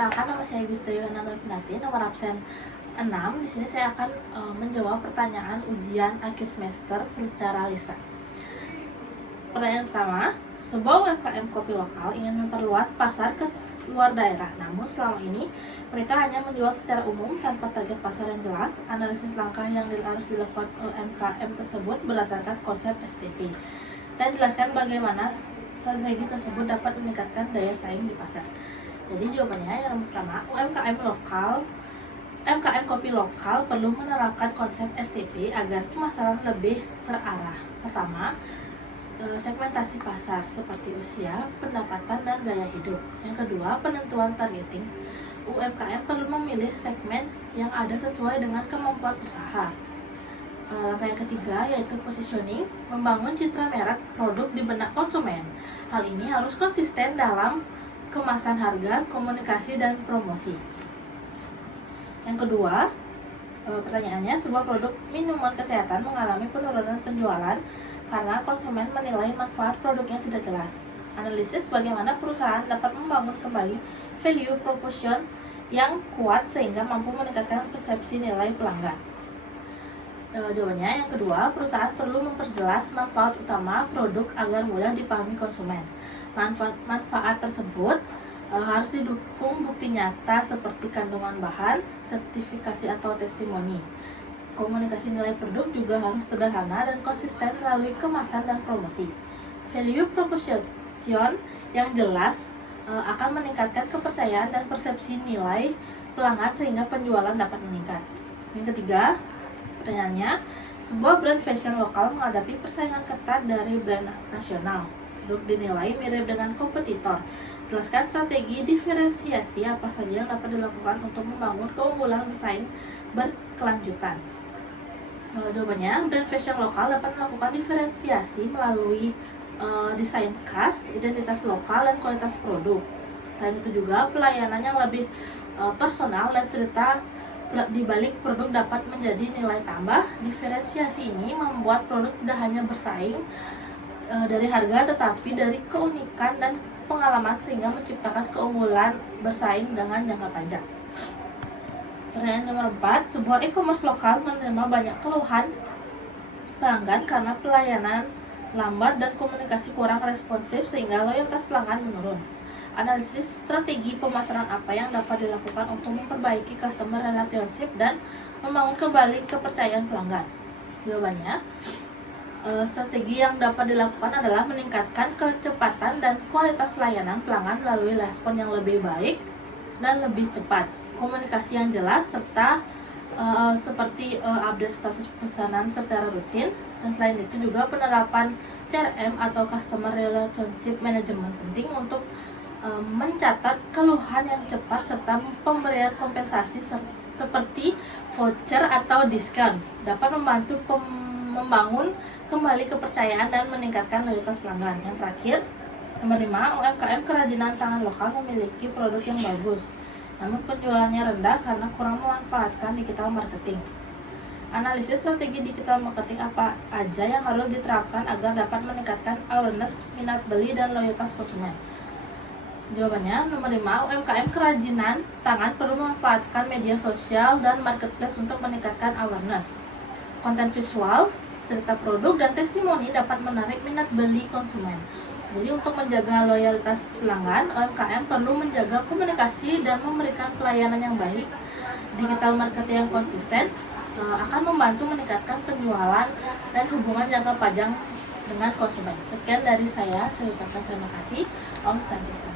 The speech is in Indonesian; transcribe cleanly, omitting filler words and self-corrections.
Perkenalkan, nama saya Gustiwana Marvinati, nomor absen 6. Di sini saya akan menjawab pertanyaan ujian akhir semester secara lisan. Pertanyaan pertama, sebuah UMKM kopi lokal ingin memperluas pasar ke luar daerah. Namun selama ini mereka hanya menjual secara umum tanpa target pasar yang jelas. Analisis langkah yang harus dilakukan UMKM tersebut berdasarkan konsep STP, dan jelaskan bagaimana strategi tersebut dapat meningkatkan daya saing di pasar. Jadi jawabannya yang pertama, UMKM kopi lokal perlu menerapkan konsep STP agar pemasaran lebih terarah. Pertama, segmentasi pasar seperti usia, pendapatan, dan gaya hidup. Yang kedua, penentuan targeting. UMKM perlu memilih segmen yang ada sesuai dengan kemampuan usaha. Langkah yang ketiga yaitu positioning, membangun citra merek produk di benak konsumen. Hal ini harus konsisten dalam kemasan, harga, komunikasi, dan promosi. Yang kedua, pertanyaannya, sebuah produk minuman kesehatan mengalami penurunan penjualan karena konsumen menilai manfaat produknya tidak jelas. Analisis bagaimana perusahaan dapat membangun kembali value proposition yang kuat sehingga mampu meningkatkan persepsi nilai pelanggan. Jawabannya yang kedua, perusahaan perlu memperjelas manfaat utama produk agar mudah dipahami konsumen. Manfaat tersebut harus didukung bukti nyata seperti kandungan bahan, sertifikasi atau testimoni. Komunikasi nilai produk juga harus sederhana dan konsisten melalui kemasan dan promosi. Value proposition yang jelas akan meningkatkan kepercayaan dan persepsi nilai pelanggan sehingga penjualan dapat meningkat. Yang ketiga, pertanyaannya, sebuah brand fashion lokal menghadapi persaingan ketat dari brand nasional. Produk dinilai mirip dengan kompetitor. Jelaskan strategi diferensiasi apa saja yang dapat dilakukan untuk membangun keunggulan bersaing berkelanjutan. Jawabannya, brand fashion lokal dapat melakukan diferensiasi melalui desain khas, identitas lokal, dan kualitas produk. Selain itu juga pelayanan yang lebih personal dan cerita di balik produk dapat menjadi nilai tambah. Diferensiasi ini membuat produk tidak hanya bersaing dari harga tetapi dari keunikan dan pengalaman sehingga menciptakan keunggulan bersaing dengan jangka panjang. Pertanyaan nomor 4, sebuah e-commerce lokal menerima banyak keluhan pelanggan karena pelayanan lambat dan komunikasi kurang responsif sehingga loyalitas pelanggan menurun. Analisis strategi pemasaran apa yang dapat dilakukan untuk memperbaiki customer relationship dan membangun kembali kepercayaan pelanggan. Jawabannya, strategi yang dapat dilakukan adalah meningkatkan kecepatan dan kualitas layanan pelanggan melalui respon yang lebih baik dan lebih cepat, komunikasi yang jelas, serta seperti update status pesanan secara rutin. Dan selain itu juga penerapan CRM atau Customer Relationship Management penting untuk mencatat keluhan yang cepat serta pemberian kompensasi seperti voucher atau diskon dapat membantu membangun kembali kepercayaan dan meningkatkan loyalitas pelanggan. Yang terakhir, nomor 5, UMKM kerajinan tangan lokal memiliki produk yang bagus, namun penjualannya rendah karena kurang memanfaatkan digital marketing. Analisis strategi digital marketing apa aja yang harus diterapkan agar dapat meningkatkan awareness, minat beli, dan loyalitas konsumen. Jawabannya, nomor 5, UMKM kerajinan tangan perlu memanfaatkan media sosial dan marketplace untuk meningkatkan awareness. Konten visual, cerita produk, dan testimoni dapat menarik minat beli konsumen. Jadi untuk menjaga loyalitas pelanggan, UMKM perlu menjaga komunikasi dan memberikan pelayanan yang baik. Digital marketing yang konsisten akan membantu meningkatkan penjualan dan hubungan jangka panjang dengan konsumen. Sekian dari saya ucapkan terima kasih. Om Santosa.